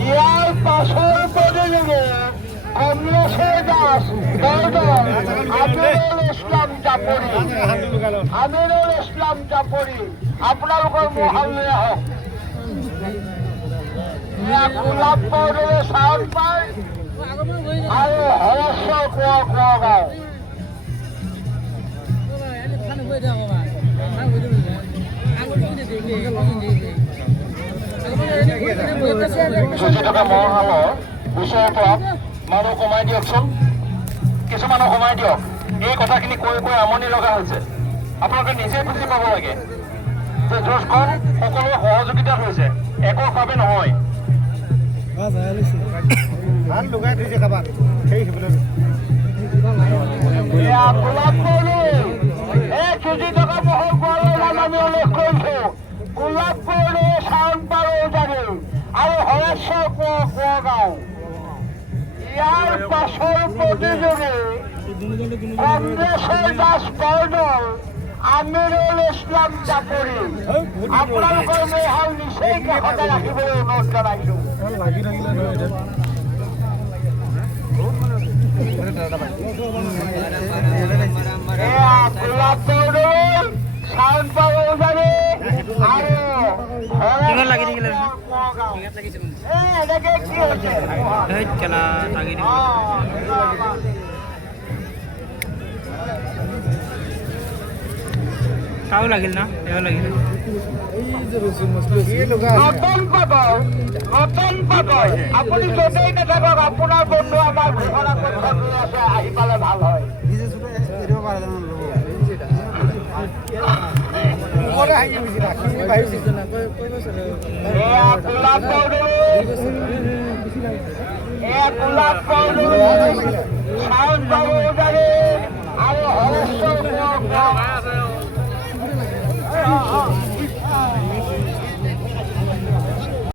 ইয়াৰ পাশেৰ প্ৰতিযোগী কমলেশ্বৰ দাস আমিৰুল ইসলাম চাপৰি আপোনালোকৰ মহালয়া হওক গোলাপ পাউডাৰে চাউল পায় আৰু হৰেশ্বৰ কোঁৱৰ গাঁও চুজি থকা মহালৰ ওচৰৰ পৰা মানুহ কমাই দিয়কচোন কিছুমানক কমাই দিয়ক এই কথাখিনি কৈ কৈ আমনি লগা হৈছে আপোনালোকে নিজে বুজি পাব লাগে যে যুঁজখন সকলোৰে সহযোগিতাত হৈছে এককভাৱে নহয় চুজি থকা মহল গোৱালৰ নাম আমি উল্লেখ কৰিছোঁ গোলাপ পৌৰে চাউল পাৰ উজানি আৰু হৰেশ্বৰ কোঁৱৰ গাঁও ইয়াৰ পাছৰ প্ৰতিযোগী কমলেশ্বৰ দাস বৰদল আমিৰুল ইছলাম চাপৰি আপোনালোকৰ মহল নিচেই কাষতে ৰাখিবলৈ অনুৰোধ জনাইছোঁ গোলাপ পৌৰ চাউল পাৰ উজানি আৰু তাও লাগিল না এও লাগিল নতুন পাগল আপুনি য'তেই নাথাকক আপোনাৰ বন্ধু আমাৰ ঘোষণা কৰি আছে আহি পালে ভাল হয় গোলাপ পাউডাৰ চাউল পাউডাৰ